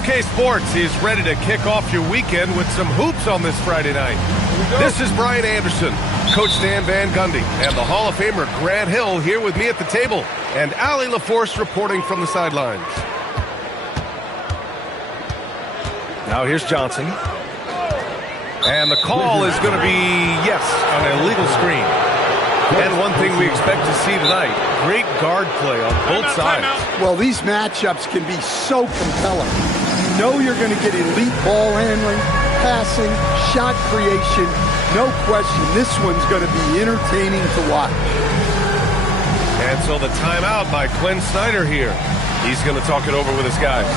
2K Sports is ready to kick off your weekend with some hoops on this Friday night. This is Brian Anderson, Coach Dan Van Gundy, and the Hall of Famer Grant Hill here with me at the table, and Allie LaForce reporting from the sidelines. Now here's Johnson. And the call is going to be, yes, an illegal screen. And one thing we expect to see tonight, great guard play on both sides. Well, these matchups can be so compelling. You know you're going to get elite ball handling, passing, shot creation. No question, this one's going to be entertaining to watch. And so the timeout by Quinn Snyder here. He's going to talk it over with his guys.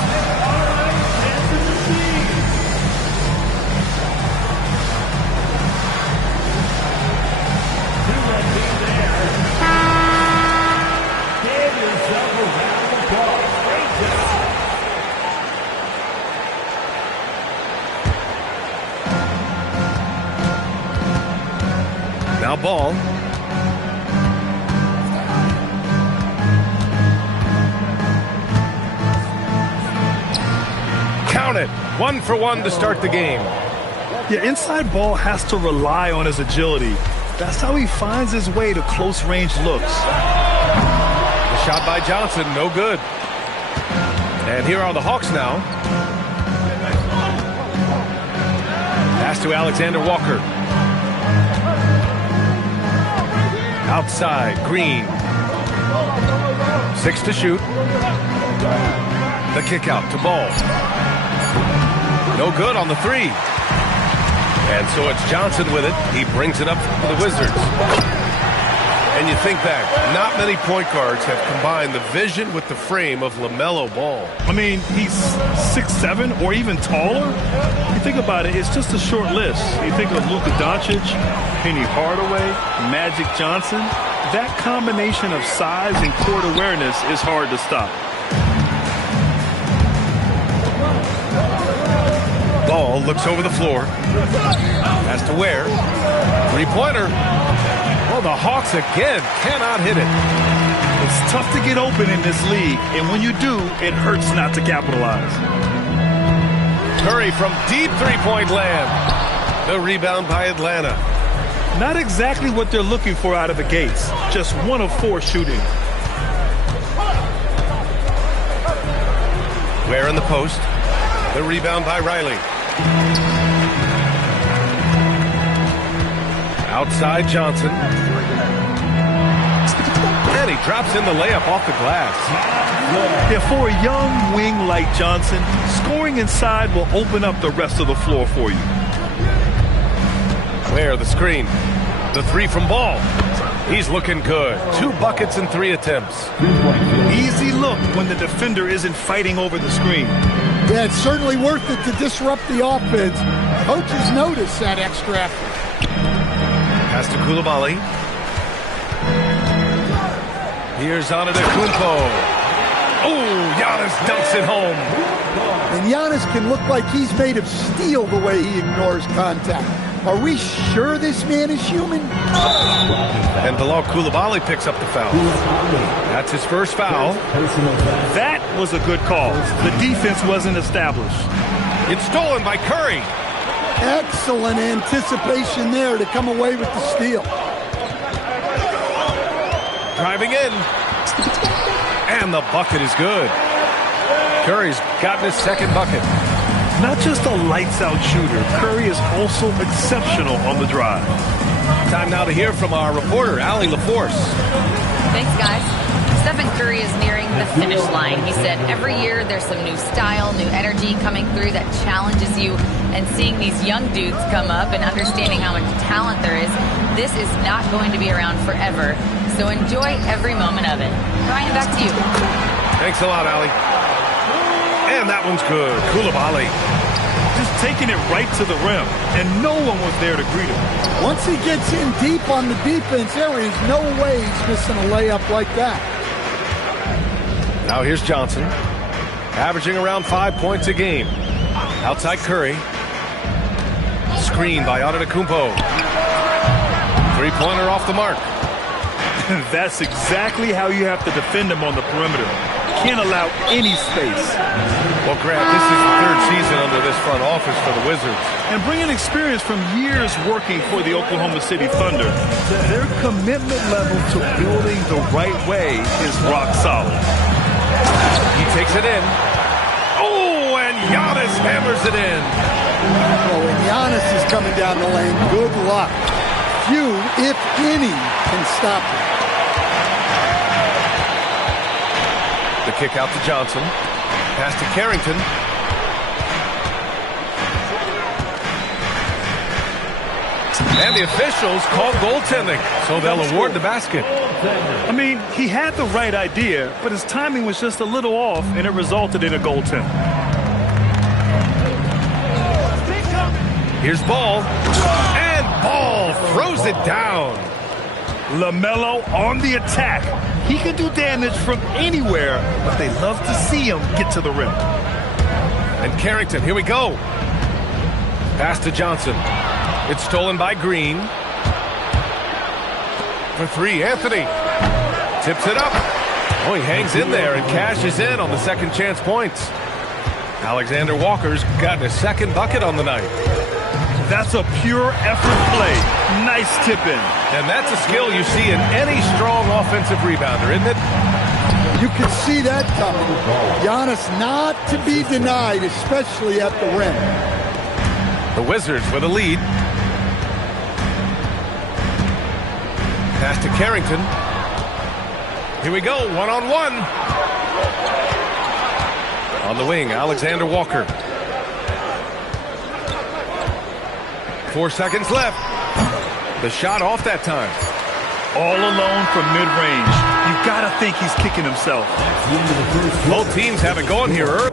Now ball. Count it. 1 for 1 to start the game. Yeah, inside ball has to rely on his agility. That's how he finds his way to close range looks. The shot by Johnson, no good. And here are the Hawks now. Pass to Alexander Walker. Outside, Green. 6 to shoot. The kick out to Ball. No good on the 3. And so it's Johnson with it. He brings it up for the Wizards. And you think back, not many point guards have combined the vision with the frame of LaMelo Ball. I mean, he's 6'7" or even taller. You think about it, it's just a short list. You think of Luka Doncic, Penny Hardaway, Magic Johnson. That combination of size and court awareness is hard to stop. Ball looks over the floor. Has to Ware. Three-pointer. Well, the Hawks again cannot hit it. It's tough to get open in this league, and when you do, it hurts not to capitalize. Curry from deep three-point land. The rebound by Atlanta. Not exactly what they're looking for out of the gates. Just 1 of 4 shooting. Ware in the post. The rebound by Riley. Outside Johnson. And he drops in the layup off the glass. Yeah, for a young wing like Johnson, scoring inside will open up the rest of the floor for you. Ware the screen. The 3 from Ball. He's looking good. 2 buckets and 3 attempts. Easy look when the defender isn't fighting over the screen. Yeah, it's certainly worth it to disrupt the offense. Coaches notice that extra effort. Pass to Coulibaly. Here's Antetokounmpo. Oh, Giannis dunks it home. And Giannis can look like he's made of steel the way he ignores contact. Are we sure this man is human? And Bilal Coulibaly picks up the foul. That's his first foul. That was a good call. The defense wasn't established. It's stolen by Curry. Excellent anticipation there to come away with the steal. Driving in. And the bucket is good. Curry's gotten his second bucket. Not just a lights-out shooter, Curry is also exceptional on the drive. Time now to hear from our reporter, Allie LaForce. Thanks, guys. Stephen Curry is nearing the finish line. He said every year there's some new style, new energy coming through that challenges you. And seeing these young dudes come up and understanding how much talent there is, this is not going to be around forever. So enjoy every moment of it. Brian, back to you. Thanks a lot, Allie. And that one's good. Coulibaly. Just taking it right to the rim, and no one was there to greet him. Once he gets in deep on the defense, there is no way he's missing a layup like that. Now here's Johnson, averaging around 5 points a game. Outside Curry. Screen by Antetokounmpo. Three-pointer off the mark. That's exactly how you have to defend him on the perimeter. Can't allow any space. Well, Well, Grant, this is the third season under this front office for the Wizards. And bringing experience from years working for the Oklahoma City Thunder, their commitment level to building the right way is rock solid. He takes it in. Oh, and Giannis hammers it in. Well, when Giannis is coming down the lane, good luck. Few, if any, can stop him. The kick out to Johnson. Pass to Carrington. And the officials call goaltending, so they'll award the basket. I mean, he had the right idea, but his timing was just a little off, and it resulted in a goaltend. Here's Ball. And Ball throws it down. LaMelo on the attack. He can do damage from anywhere, but they love to see him get to the rim. And Carrington, here we go. Pass to Johnson. It's stolen by Green. For three, Anthony. Tips it up. Oh, he hangs in there and cashes in on the second chance points. Alexander Walker's gotten a second bucket on the night. That's a pure effort play. Nice tip in. And that's a skill you see in any strong offensive rebounder, isn't it? You can see that coming. Giannis not to be denied, especially at the rim. The Wizards with a lead. Pass to Carrington. Here we go, one-on-one. On the wing, Alexander Walker. 4 seconds left. The shot off that time. All alone from mid-range. You gotta think he's kicking himself. Both teams have it going here early.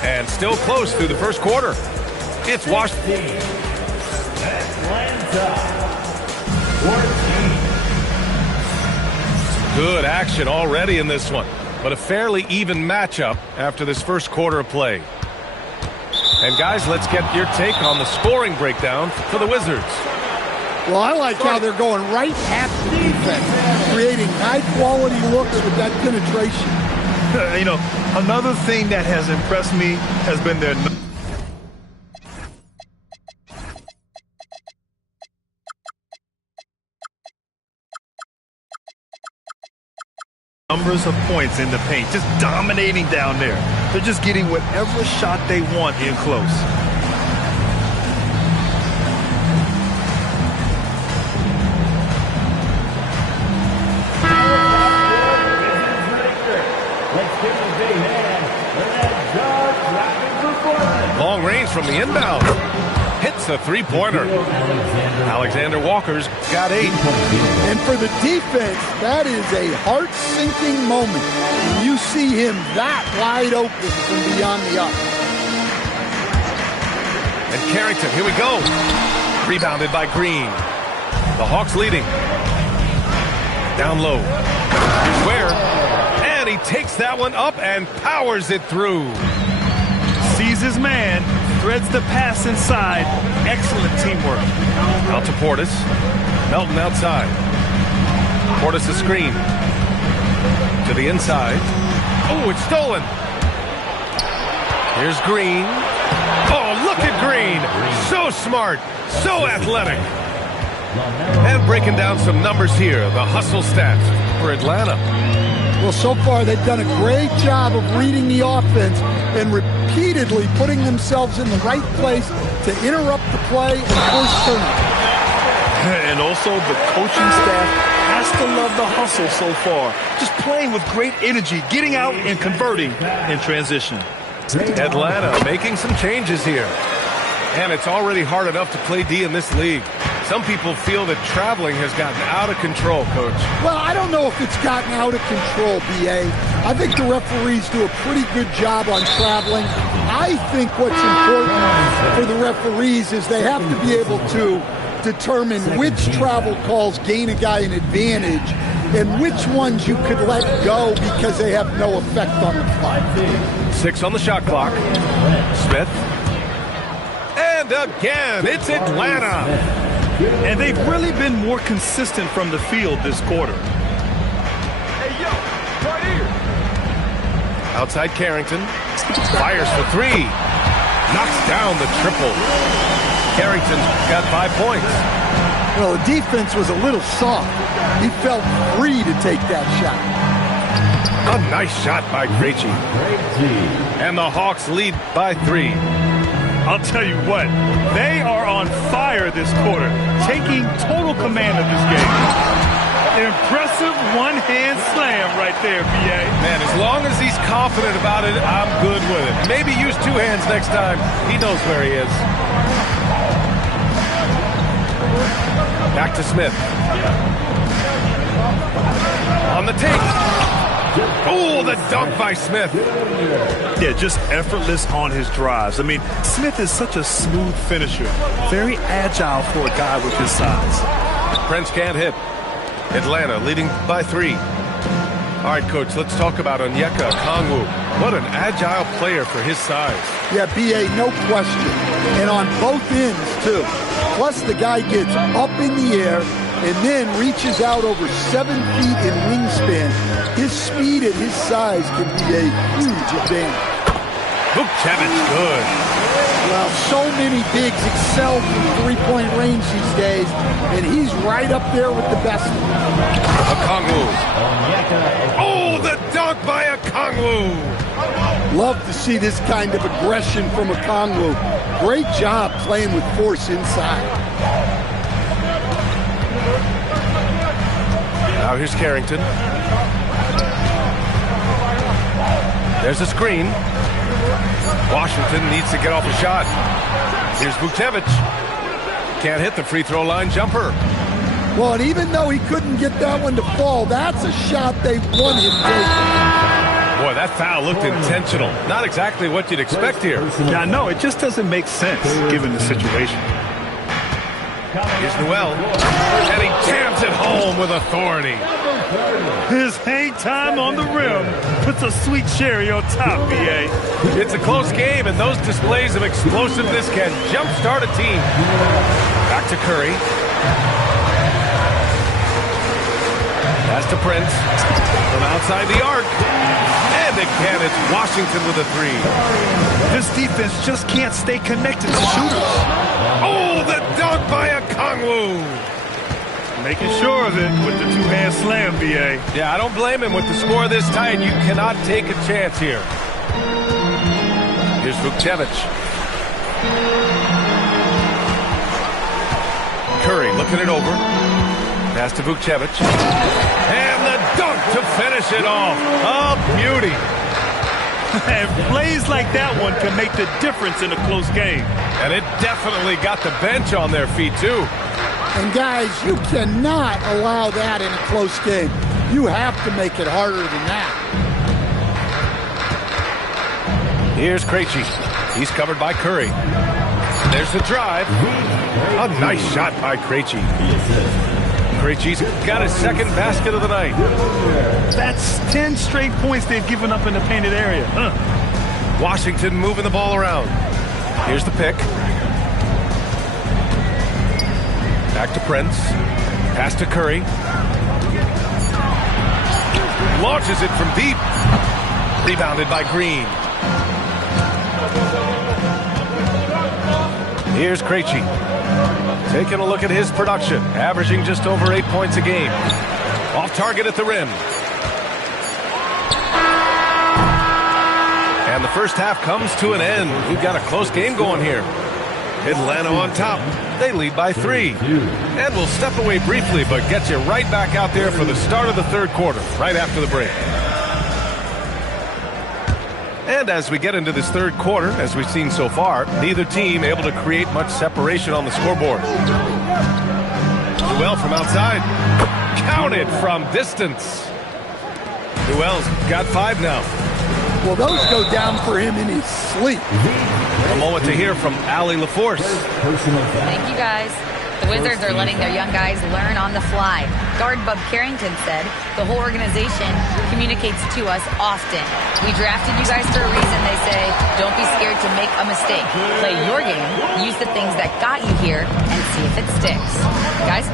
And still close through the first quarter. It's Washington. Good action already in this one, but a fairly even matchup after this first quarter of play. And guys, let's get your take on the scoring breakdown for the Wizards. Well, I like how they're going right at the defense, creating high-quality looks with that penetration. You know, another thing that has impressed me has been their numbers of points in the paint, just dominating down there. They're just getting whatever shot they want in close. Long range from the inbound. Hits a three-pointer. Alexander Walker's got 8. And for the defense, that is a heart-sinking moment when you see him that wide open from beyond the arc. And Carrington, here we go. Rebounded by Green. The Hawks leading. Down low. Here's Ware. And he takes that one up and powers it through. Sees his man, threads the pass inside. Excellent teamwork. Out to Portis. Melton outside. Portis a screen. To the inside. Oh, it's stolen. Here's Green. Oh, look at Green. So smart. So athletic. And breaking down some numbers here. The hustle stats for Atlanta. Well, so far they've done a great job of reading the offense and repeatedly putting themselves in the right place to interrupt the play and force turnover. And also the coaching staff has to love the hustle so far. Just playing with great energy, getting out and converting in transition. Atlanta making some changes here. And it's already hard enough to play D in this league. Some people feel that traveling has gotten out of control, Coach. Well, I don't know if it's gotten out of control, B.A. I think the referees do a pretty good job on traveling. I think what's important for the referees is they have to be able to determine which travel calls gain a guy an advantage and which ones you could let go because they have no effect on the fly. 6 on the shot clock. Smith. And again, it's Atlanta. And they've really been more consistent from the field this quarter. Hey, yo, right here. Outside Carrington. Fires for 3. Knocks down the triple. Carrington's got 5 points. Well, the defense was a little soft. He felt free to take that shot. A nice shot by Krejci. And the Hawks lead by 3. I'll tell you what, they are on fire this quarter, taking total command of this game. Impressive one-hand slam right there, B.A. Man, as long as he's confident about it, I'm good with it. Maybe use 2 hands next time. He knows where he is. Back to Smith. On the take. Oh, the dunk by Smith. Yeah, just effortless on his drives. I mean, Smith is such a smooth finisher. Very agile for a guy with his size. Prince can't hit. Atlanta leading by 3. All right, Coach, let's talk about Onyeka Okongwu. What an agile player for his size. Yeah, B.A., no question. And on both ends, too. Plus, the guy gets up in the air and then reaches out over 7 feet in wingspan. His speed at his size can be a huge advantage. Vukcevic, good. Well, so many bigs excel from three-point range these days, and he's right up there with the best of them. Okongwu. Oh, the dunk by Okongwu. Love to see this kind of aggression from Okongwu. Great job playing with force inside. Now here's Carrington. There's a screen. Washington needs to get off a shot. Here's Vukcevic. Can't hit the free throw line jumper. Well, and even though he couldn't get that one to fall, that's a shot they want him taking. Boy, that foul looked intentional. Not exactly what you'd expect here. Yeah, no, it just doesn't make sense given the situation. Here's Noel. And he jams it home with authority. His hang time on the rim puts a sweet cherry on top, B.A. It's a close game, and those displays of explosiveness can jumpstart a team. Back to Curry. Pass to Prince. From outside the arc. And again, it's Washington with a 3. This defense just can't stay connected to shooters. Oh, the dunk by Okongwu. Making sure of it with the 2-hand slam, B.A. Yeah, I don't blame him with the score this tight. You cannot take a chance here. Here's Vukcevic. Curry looking it over. Pass to Vukcevic. And the dunk to finish it off. A beauty. And plays like that one can make the difference in a close game. And it definitely got the bench on their feet, too. And guys, you cannot allow that in a close game. You have to make it harder than that. Here's Krejci. He's covered by Curry. There's the drive. A nice shot by Krejci. Krejci's got his second basket of the night. That's 10 straight points they've given up in the painted area. Washington moving the ball around. Here's the pick. Back to Prince. Pass to Curry. Launches it from deep. Rebounded by Green. Here's Krejci. Taking a look at his production. Averaging just over 8 points a game. Off target at the rim. And the first half comes to an end. We've got a close game going here. Atlanta on top. They lead by 3. And we'll step away briefly, but get you right back out there for the start of the third quarter, right after the break. And as we get into this third quarter, as we've seen so far, neither team able to create much separation on the scoreboard. Newell from outside. Counted from distance. Newell's got 5 now. Well, those go down for him in his sleep. A moment to hear from Allie LaForce. Thank you, guys. The Wizards are letting their young guys learn on the fly. Guard Bub Carrington said the whole organization communicates to us often. We drafted you guys for a reason, they say. Don't be scared to make a mistake. Play your game, use the things that got you here, and see if it sticks. Guys?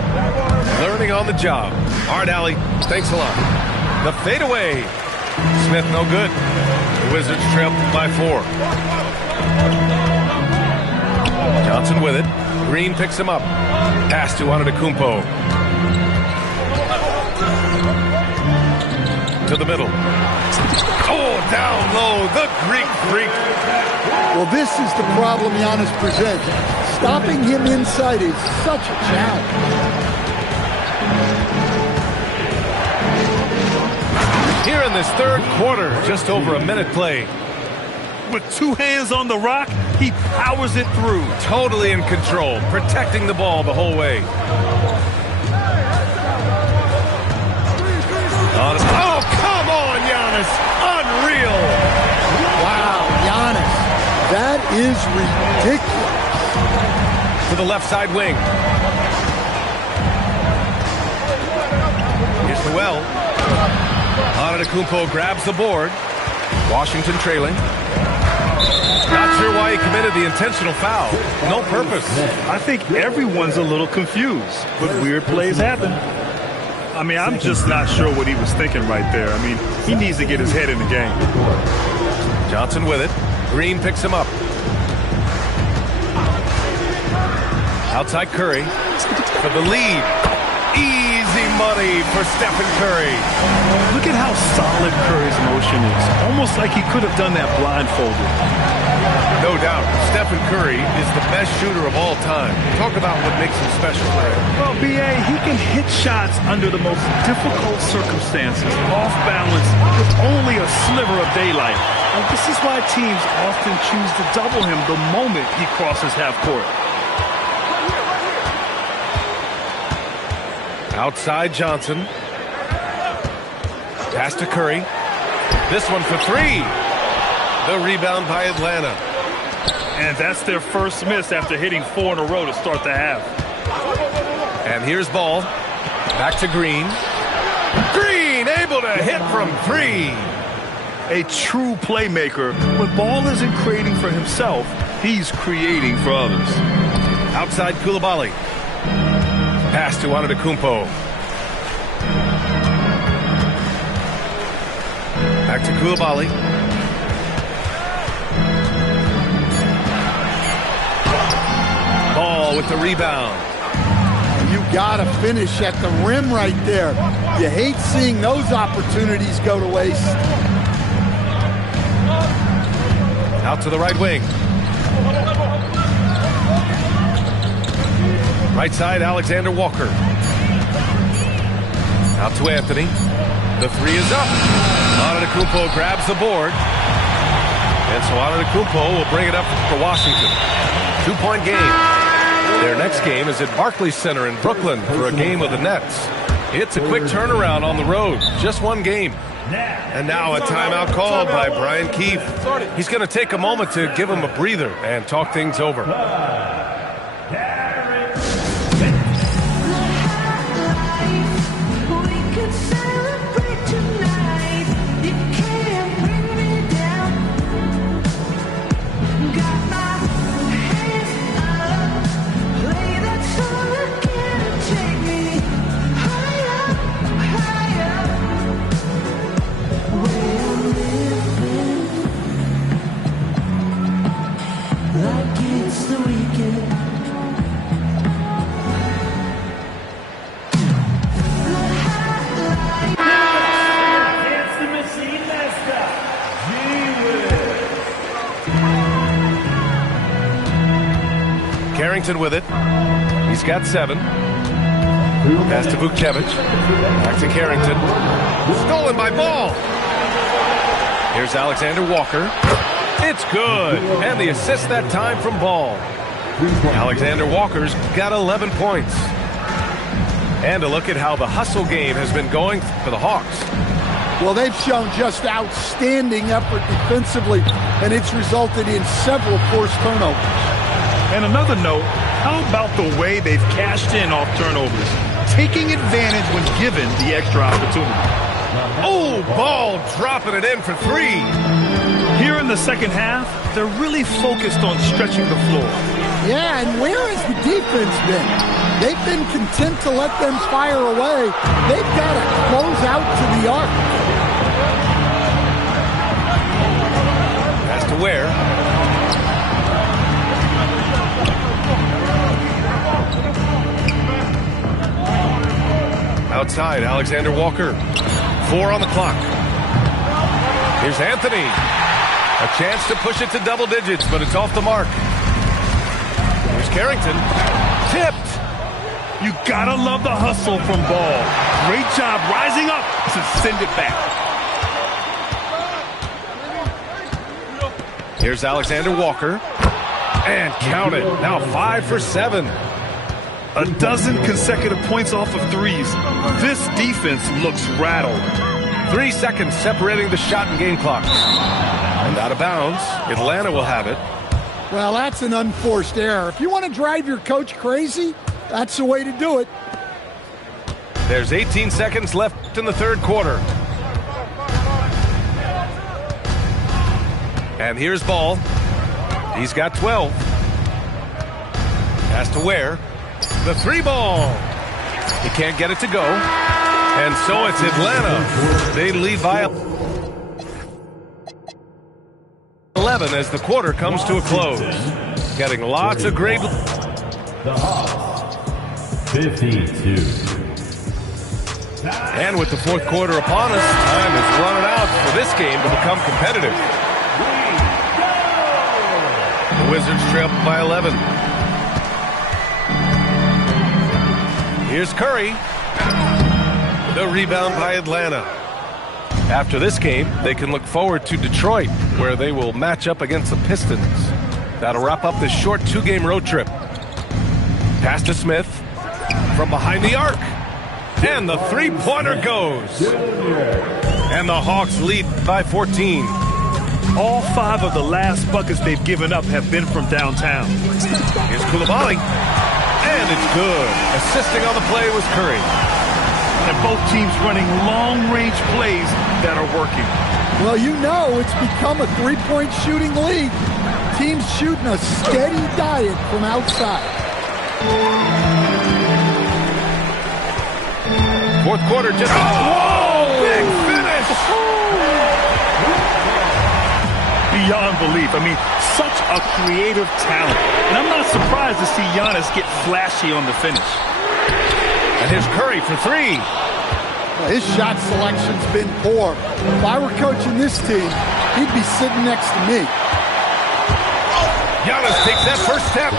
Learning on the job. All right, Allie. Thanks a lot. The fadeaway. Smith no good. The Wizards trail by 4. Johnson with it. Green picks him up. Pass to Antetokounmpo. To the middle. Oh, down low. The Greek freak. Well, this is the problem Giannis presents. Stopping him inside is such a challenge. Here in this third quarter, just over a minute played. With 2 hands on the rock, he powers it through. Totally in control, protecting the ball the whole way. Oh, come on, Giannis. Unreal. Wow, Giannis. That is ridiculous. To the left side wing. Here's Newell. Antetokounmpo grabs the board. Washington trailing. Not sure why he committed the intentional foul. No purpose. I think everyone's a little confused, but weird plays happen. I mean, I'm just not sure what he was thinking right there. I mean, he needs to get his head in the game. Johnson with it. Green picks him up. Outside Curry for the lead. Easy money for Stephen Curry. Look at how solid Curry's motion is. Almost like he could have done that blindfolded. No doubt, Stephen Curry is the best shooter of all time. Talk about what makes him special. Well, B.A., he can hit shots under the most difficult circumstances, off balance, with only a sliver of daylight. And this is why teams often choose to double him the moment he crosses half court. Outside Johnson. Pass to Curry. This one for 3. The rebound by Atlanta. And that's their first miss after hitting 4 in a row to start the half. And here's Ball. Back to Green. Green able to hit from 3. A true playmaker. When Ball isn't creating for himself, he's creating for others. Outside Coulibaly. Pass to Antetokounmpo. Back to Coulibaly. Ball with the rebound. You gotta finish at the rim right there. You hate seeing those opportunities go to waste. Out to the right wing. Right side, Alexander Walker. Out to Anthony. The 3 is up. Antetokounmpo grabs the board. And so Antetokounmpo will bring it up for Washington. 2-point game. Their next game is at Barclays Center in Brooklyn for a game of the Nets. It's a quick turnaround on the road. Just 1 game. And now a timeout called by Brian Keefe. He's going to take a moment to give him a breather and talk things over. Carrington with it. He's got 7. Pass to Vukcevic. Back to Carrington. Stolen by Ball. Here's Alexander Walker. It's good. And the assist that time from Ball. Alexander Walker's got 11 points. And a look at how the hustle game has been going for the Hawks. Well, they've shown just outstanding effort defensively, and it's resulted in several forced turnovers. And another note, how about the way they've cashed in off turnovers, taking advantage when given the extra opportunity. Oh, Ball dropping it in for three. Here in the second half, they're really focused on stretching the floor. Yeah, and where has the defense been? They've been content to let them fire away. They've got to close out to the arc. Has to Ware. Outside, Alexander Walker. 4 on the clock. Here's Anthony. A chance to push it to double digits, but it's off the mark. Here's Carrington. Tipped. You gotta love the hustle from Ball. Great job rising up to send it back. Here's Alexander Walker. And count it. Now 5 for 7. A dozen consecutive points off of threes. This defense looks rattled. 3 seconds separating the shot and game clock. And out of bounds. Atlanta will have it. Well, that's an unforced error. If you want to drive your coach crazy, that's the way to do it. There's 18 seconds left in the third quarter. And here's Ball. He's got 12. Has to Ware. The 3 ball. He can't get it to go. And so it's Atlanta. They lead by 11 as the quarter comes to a close. Getting lots of great... The Hawks, 52. And with the fourth quarter upon us, time is running out for this game to become competitive. The Wizards trail by 11. Here's Curry. The rebound by Atlanta. After this game, they can look forward to Detroit, where they will match up against the Pistons. That'll wrap up this short 2-game road trip. Pass to Smith. From behind the arc. And the three-pointer goes. And the Hawks lead by 14. All 5 of the last buckets they've given up have been from downtown. Here's Coulibaly. And it's good. Assisting on the play was Curry. And both teams running long-range plays that are working. Well, you know it's become a three-point shooting league. Teams shooting a steady diet from outside. Fourth quarter just... Whoa! Big finish! Beyond belief. I mean, such a creative talent. And I'm not surprised to see Giannis get flashy on the finish. And here's Curry for 3. Well, his shot selection's been poor. If I were coaching this team, he'd be sitting next to me. Giannis takes that first step.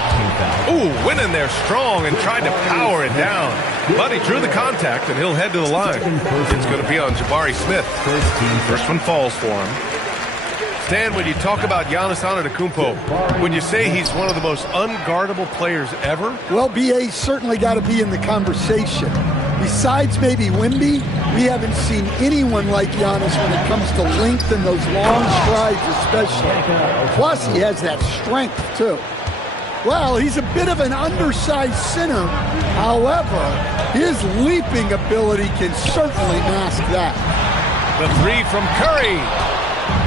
Ooh, went in there strong and tried to power it down. But he drew the contact, and he'll head to the line. It's going to be on Jabari Smith. First one falls for him. Stan, when you talk about Giannis Antetokounmpo, when you say he's one of the most unguardable players ever? Well, BA's certainly got to be in the conversation. Besides maybe Wemby, we haven't seen anyone like Giannis when it comes to length and those long strides especially. Plus, he has that strength, too. Well, he's a bit of an undersized center. However, his leaping ability can certainly mask that. The 3 from Curry.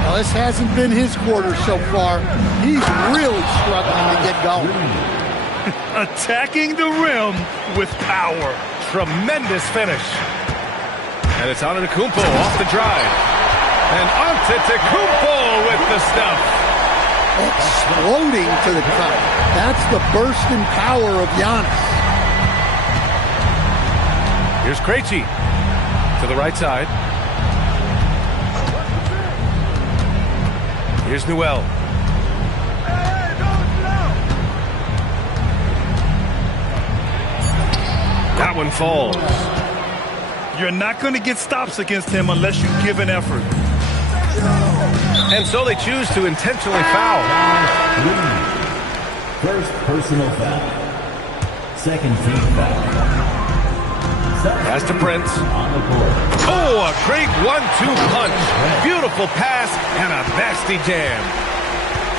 Well, this hasn't been his quarter so far. He's really struggling to get going. Attacking the rim with power. Tremendous finish. And it's Antetokounmpo off the drive. And Antetokounmpo with the stuff. Exploding to the cup. That's the burst in power of Giannis. Here's Krejci to the right side. Here's Newell. That one falls. You're not going to get stops against him unless you give an effort. And so they choose to intentionally foul. First personal foul. Second team foul. Pass to Prince. On the court. Oh, a great 1-2 punch. Beautiful pass and a nasty jam.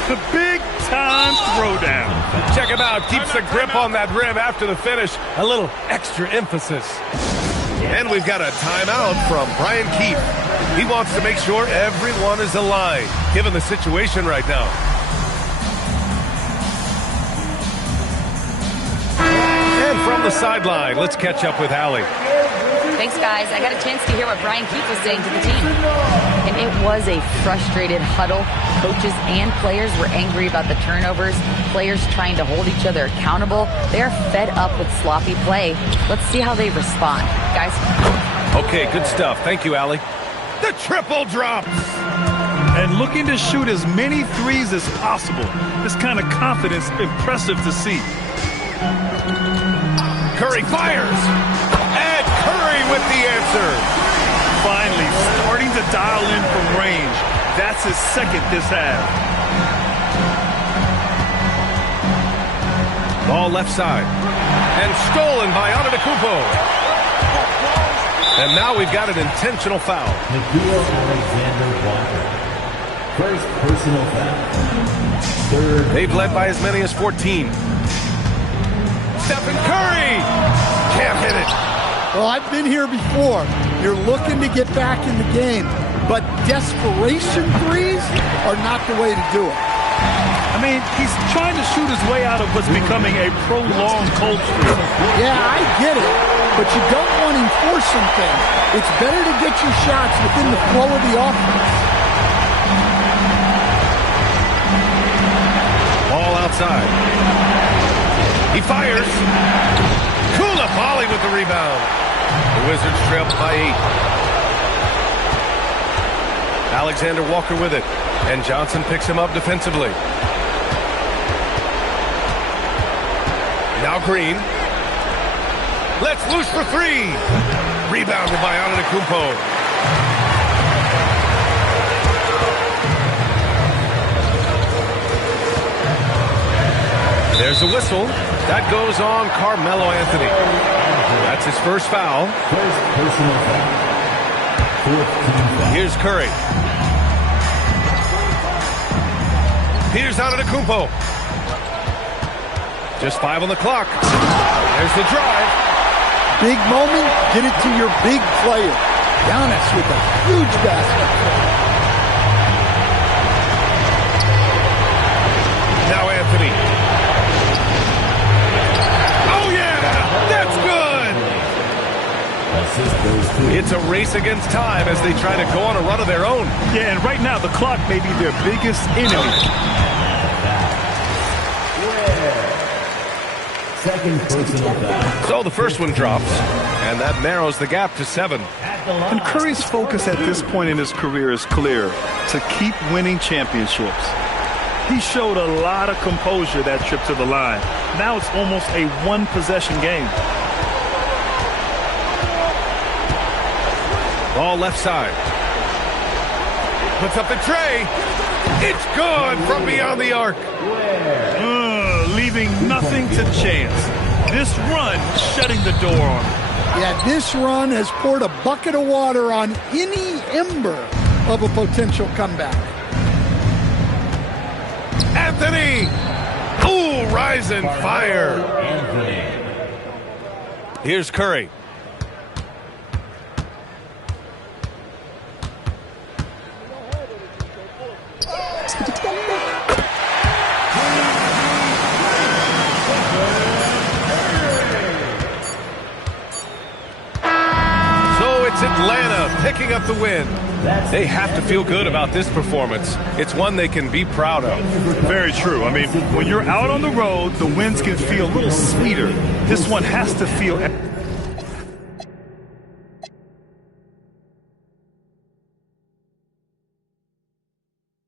The big-time throwdown. Check him out. Keeps the grip on that rim after the finish. A little extra emphasis. And we've got a timeout from Brian Keefe. He wants to make sure everyone is aligned, given the situation right now. And from the sideline, let's catch up with Allie. Thanks, guys. I got a chance to hear what Brian Keefe was saying to the team. And it was a frustrated huddle. Coaches and players were angry about the turnovers. Players trying to hold each other accountable. They're fed up with sloppy play. Let's see how they respond. Guys. Okay, good stuff. Thank you, Allie. The triple drops. And looking to shoot as many threes as possible. This kind of confidence, impressive to see. Curry fires. And Curry with the answer. Finally, starting to dial in from range. That's his second this half. Ball left side. And stolen by Antetokounmpo. And now we've got an intentional foul. Nickeil Alexander-Walker. First personal foul. Third. They've led by as many as 14. Stephen Curry can't hit it. Well, I've been here before. You're looking to get back in the game, but desperation threes are not the way to do it. I mean, he's trying to shoot his way out of what's becoming a prolonged cold streak. Yeah, I get it, but you don't want to enforce something. It's better to get your shots within the flow of the offense. Ball outside. He fires. Coulibaly with the rebound. The Wizards trail by 8. Alexander Walker with it. And Johnson picks him up defensively. Now Green. Let's loose for 3. Rebounded by Antetokounmpo. There's a whistle. That goes on Carmelo Anthony. That's his first foul. First personal foul. Fourth team foul. Here's Curry. Here's Antetokounmpo. Just 5 on the clock. There's the drive. Big moment, get it to your big player. Giannis with a huge basket. Now Anthony. Oh, yeah! That's good! Assist goes to. It's a race against time as they try to go on a run of their own. Yeah, and right now the clock may be their biggest enemy. Second personal foul. So the first one drops, and that narrows the gap to 7. And Curry's focus at this point in his career is clear: to keep winning championships. He showed a lot of composure that trip to the line. Now it's almost a one-possession game. Ball left side. Puts up the tray. It's good from beyond the arc. Leaving nothing to chance. This run shutting the door on him. Yeah, this run has poured a bucket of water on any ember of a potential comeback. Anthony! Ooh, rise and fire. Anthony. Here's Curry. It's Atlanta picking up the win. They have to feel good about this performance. It's one they can be proud of. Very true. I mean, when you're out on the road, the wins can feel a little sweeter. This one has to feel